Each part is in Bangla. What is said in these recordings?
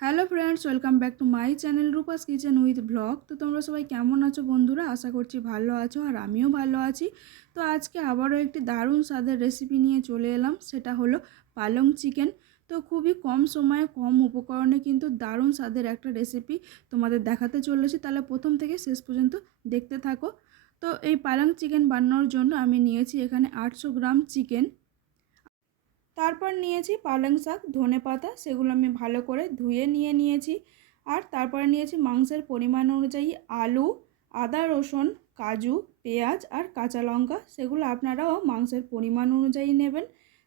Hello friends welcome back to my channel Rupa's kitchen with vlog তো তোমরা সবাই কেমন আছো বন্ধুরা? আশা করছি ভালো আছো আর আমিও ভালো আছি। তো আজকে আবারও একটি দারুণ স্বাদের রেসিপি নিয়ে চলে এলাম, সেটা হলো পালং চিকেন। তো খুবই কম সময়ে, কম উপকরণে কিন্তু দারুণ স্বাদের একটা রেসিপি তোমাদের দেখাতে চলেছি। তাহলে প্রথম থেকে শেষ পর্যন্ত দেখতে থাকো। তো এই পালং চিকেন বানানোর জন্য আমি নিয়েছি এখানে আটশো গ্রাম চিকেন। তারপর নিয়েছি পালং শাক, ধনে পাতা, সেগুলো আমি ভালো করে ধুয়ে নিয়ে নিয়েছি। আর তারপরে নিয়েছি মাংসের পরিমাণ অনুযায়ী আলু, আদা, রসুন, কাজু, পেঁয়াজ আর কাঁচা লঙ্কা, সেগুলো আপনারাও মাংসের পরিমাণ অনুযায়ী নেবেন।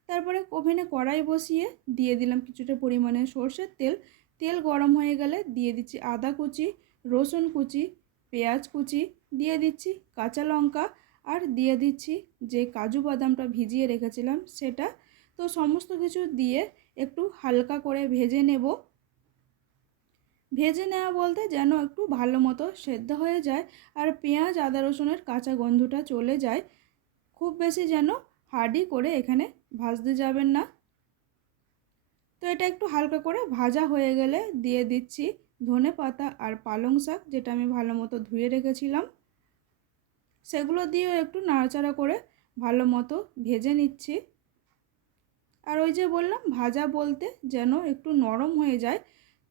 তারপরে ওভেনে কড়াই বসিয়ে দিয়ে দিলাম কিছুটা পরিমাণে সর্ষের তেল। তেল গরম হয়ে গেলে দিয়ে দিচ্ছি আদা কুচি, রসুন কুচি, পেঁয়াজ কুচি, দিয়ে দিচ্ছি কাঁচা লঙ্কা আর দিয়ে দিচ্ছি যে কাজু বাদামটা ভিজিয়ে রেখেছিলাম সেটা তো সমস্ত কিছু দিয়ে একটু হালকা করে ভেজে নেব। ভেজে নেওয়া বলতে যেন একটু ভালো মতো সেদ্ধ হয়ে যায় আর পেঁয়াজ, আদা রসুনের কাঁচা গন্ধটা চলে যায়। খুব বেশি যেন হার্ডি করে এখানে ভাজতে যাবেন না। তো এটা একটু হালকা করে ভাজা হয়ে গেলে দিয়ে দিচ্ছি ধনে পাতা আর পালং শাক যেটা আমি ভালো মতো ধুয়ে রেখেছিলাম। সেগুলো দিয়েও একটু নাড়াচাড়া করে ভালো মতো ভেজে নিচ্ছি। আর ওই যে বললাম, ভাজা বলতে যেন একটু নরম হয়ে যায়,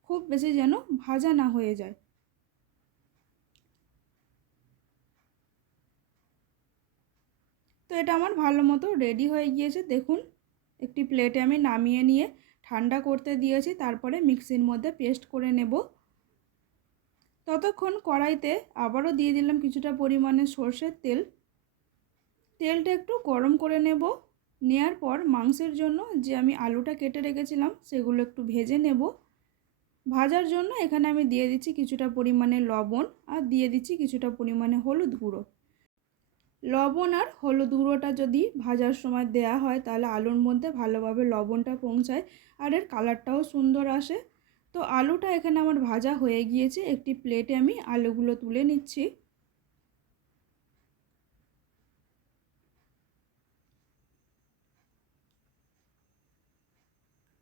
খুব বেশি যেন ভাজা না হয়ে যায়। তো এটা আমার ভালো মতো রেডি হয়ে গিয়েছে। দেখুন, একটি প্লেটে আমি নামিয়ে নিয়ে ঠান্ডা করতে দিয়েছি, তারপরে মিক্সির মধ্যে পেস্ট করে নেব। ততক্ষণ কড়াইতে আবারও দিয়ে দিলাম কিছুটা পরিমাণে সর্ষের তেল। তেলটা একটু গরম করে নেব। নেয়ার পর মাংসের জন্য যে আমি আলুটা কেটে রেখেছিলাম, সেগুলো একটু ভেজে নেব। ভাজার জন্য এখানে আমি দিয়ে দিচ্ছি কিছুটা পরিমাণে লবণ আর দিয়ে দিচ্ছি কিছুটা পরিমাণে হলুদ গুঁড়ো। লবণ আর হলুদ গুঁড়োটা যদি ভাজার সময় দেয়া হয়, তাহলে আলুর মধ্যে ভালোভাবে লবণটা পৌঁছায় আর এর কালারটাও সুন্দর আসে। তো আলুটা এখানে আমার ভাজা হয়ে গিয়েছে, একটি প্লেটে আমি আলুগুলো তুলে নিচ্ছি।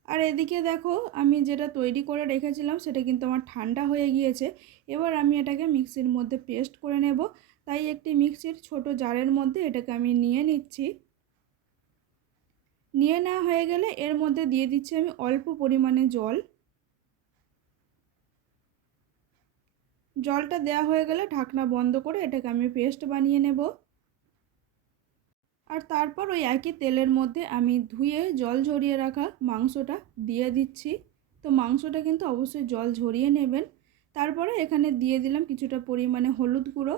আর এদিকে দেখো, আমি যেটা তৈরি করে রেখেছিলাম সেটা কিন্তু আমার ঠান্ডা হয়ে গিয়েছে। এবার আমি এটাকে মিক্সির মধ্যে পেস্ট করে নেব। তাই একটি মিক্সির ছোট জারের মধ্যে এটাকে আমি নিয়ে নিচ্ছি। নিয়ে নেওয়া হয়ে গেলে এর মধ্যে দিয়ে দিচ্ছি আমি অল্প পরিমাণে জল। জলটা দেওয়া হয়ে গেলে ঢাকনা বন্ধ করে এটাকে আমি পেস্ট বানিয়ে নেব। আর তারপর ওই একই তেলের মধ্যে আমি ধুয়ে জল ঝরিয়ে রাখা মাংসটা দিয়ে দিচ্ছি। তো মাংসটা কিন্তু অবশ্যই জল ঝরিয়ে নেবেন। তারপরে এখানে দিয়ে দিলাম কিছুটা পরিমাণে হলুদ গুঁড়ো।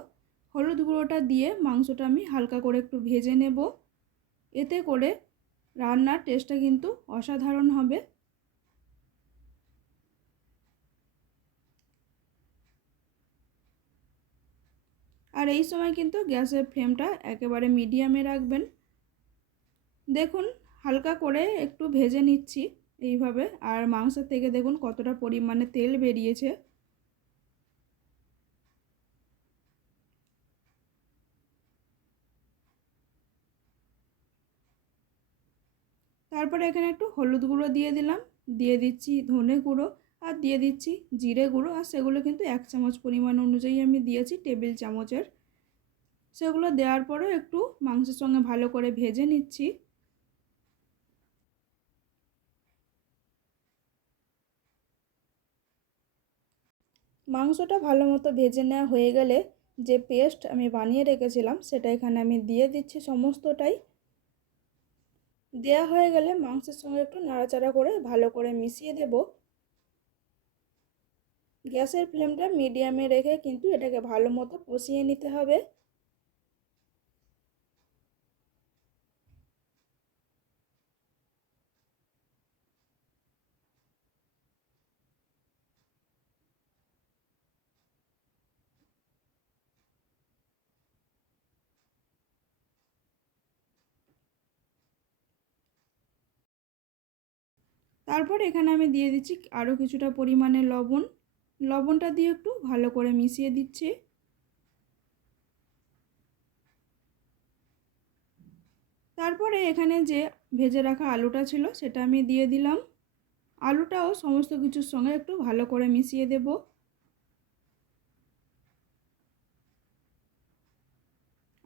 হলুদ গুঁড়োটা দিয়ে মাংসটা আমি হালকা করে একটু ভেজে নেব। এতে করে রান্নার টেস্টটা কিন্তু অসাধারণ হবে। আর এই সময় কিন্তু গ্যাসের ফ্লেমটা একেবারে মিডিয়ামে রাখবেন। দেখুন, হালকা করে একটু ভেজে নিচ্ছি এইভাবে। আর মাংসের থেকে দেখুন কতটা পরিমাণে তেল বেরিয়েছে। তারপরে এখানে একটু হলুদ গুঁড়ো দিয়ে দিলাম। দিয়ে দিচ্ছি ধনে গুঁড়ো। আর দিয়ে দিচ্ছি জিরে গুঁড়ো আর সেগুলো কিন্তু এক চামচ পরিমাণ অনুযায়ী আমি দিয়েছি টেবিল চামচের। সেগুলো দেওয়ার পরেও একটু মাংসের সঙ্গে ভালো করে ভেজে নিচ্ছি। মাংসটা ভালো মতো ভেজে নেওয়া হয়ে গেলে যে পেস্ট আমি বানিয়ে রেখেছিলাম সেটা এখানে আমি দিয়ে দিচ্ছি সমস্তটাই। দেয়া হয়ে গেলে মাংসের সঙ্গে একটু নাড়াচাড়া করে ভালো করে মিশিয়ে দেব। গ্যাসের ফ্লেমটা মিডিয়ামে রেখে কিন্তু এটাকে ভালো মতো কষিয়ে নিতে হবে। তারপর এখানে আমি দিয়ে দিচ্ছি আরও কিছুটা পরিমাণে লবণ। লবণটা দিয়ে একটু ভালো করে মিশিয়ে দিচ্ছি। তারপরে এখানে যে ভেজে রাখা আলুটা ছিল সেটা আমি দিয়ে দিলাম। আলুটাও সমস্ত কিছুর সঙ্গে একটু ভালো করে মিশিয়ে দেব।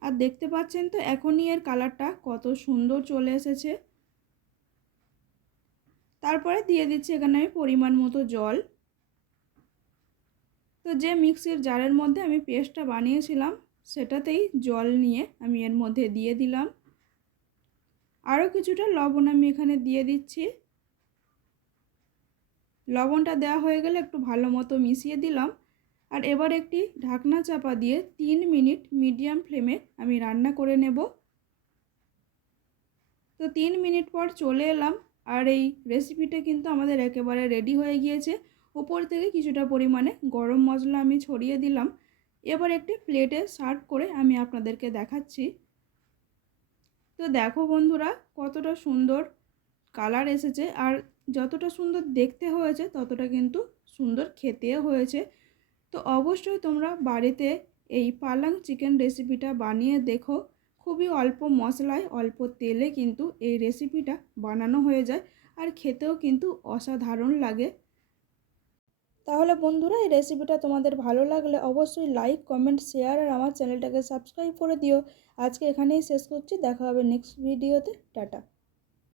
আর দেখতে পাচ্ছেন তো এখনই এর কালারটা কত সুন্দর চলে এসেছে। তারপরে দিয়ে দিচ্ছি এখানে আমি পরিমাণ মতো জল। তো যে মিক্সির জারের মধ্যে আমি পেস্টটা বানিয়েছিলাম, সেটাতেই জল নিয়ে আমি এর মধ্যে দিয়ে দিলাম। আরও কিছুটা লবণ আমি এখানে দিয়ে দিচ্ছি। লবণটা দেওয়া হয়ে গেলে একটু ভালো মতো মিশিয়ে দিলাম। আর এবার একটি ঢাকনা চাপা দিয়ে তিন মিনিট মিডিয়াম ফ্লেমে আমি রান্না করে নেব। তো তিন মিনিট পর চলে এলাম। আর এই রেসিপিটা কিন্তু আমাদের একেবারে রেডি হয়ে গিয়েছে। ওপর থেকে কিছুটা পরিমাণে গরম মশলা আমি ছড়িয়ে দিলাম। এবার একটি প্লেটে সার্ভ করে আমি আপনাদেরকে দেখাচ্ছি। তো দেখো বন্ধুরা, কতটা সুন্দর কালার এসেছে আর যতটা সুন্দর দেখতে হয়েছে, ততটা কিন্তু সুন্দর খেতেও হয়েছে। তো অবশ্যই তোমরা বাড়িতে এই পালাং চিকেন রেসিপিটা বানিয়ে দেখো। খুবই অল্প মশলায়, অল্প তেলে কিন্তু এই রেসিপিটা বানানো হয়ে যায় আর খেতেও কিন্তু অসাধারণ লাগে। তাহলে বন্ধুরা, এই রেসিপিটা তোমাদের ভালো লাগলে অবশ্যই লাইক কমেন্ট শেয়ার আর আমার চ্যানেলটাকে সাবস্ক্রাইব করে দিও। আজকে এখানেই শেষ করছি, দেখা হবে নেক্সট ভিডিওতে টাটা।